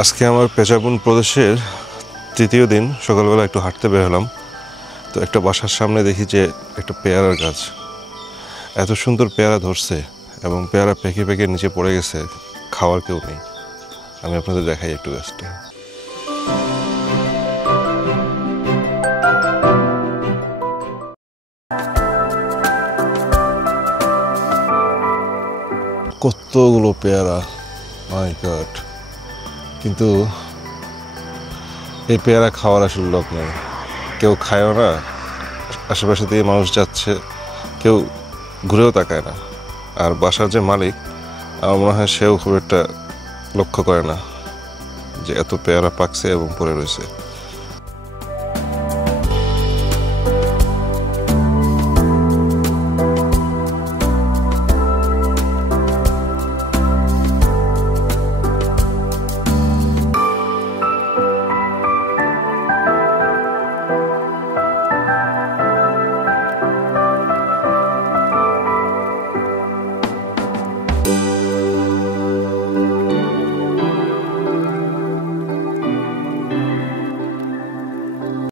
আজকে আমার পেঁচাবুন প্রদেশের তৃতীয় দিন সকালবেলা একটু হাঁটতে বের হলাম। তো একটা বাসার সামনে দেখি যে একটা পেয়ারার গাছ, এত সুন্দর পেয়ারা ধরছে এবং পেয়ারা পেকে পেকে নিচে পড়ে গেছে, খাওয়ার কেউ নেই। আমি আপনাদের দেখাই একটু গাছটা। কতগুলো পেয়ারা, মাই গড! কিন্তু এই পেয়ারা খাওয়ার আসলে লোক নেই, কেউ খায়ও না। আশেপাশে দিয়ে মানুষ যাচ্ছে, কেউ ঘুরেও তাকায় না। আর বাসার যে মালিক, আমার মনে হয় সেও খুব একটা লক্ষ্য করে না যে এত পেয়ারা পাকছে এবং পড়ে রয়েছে।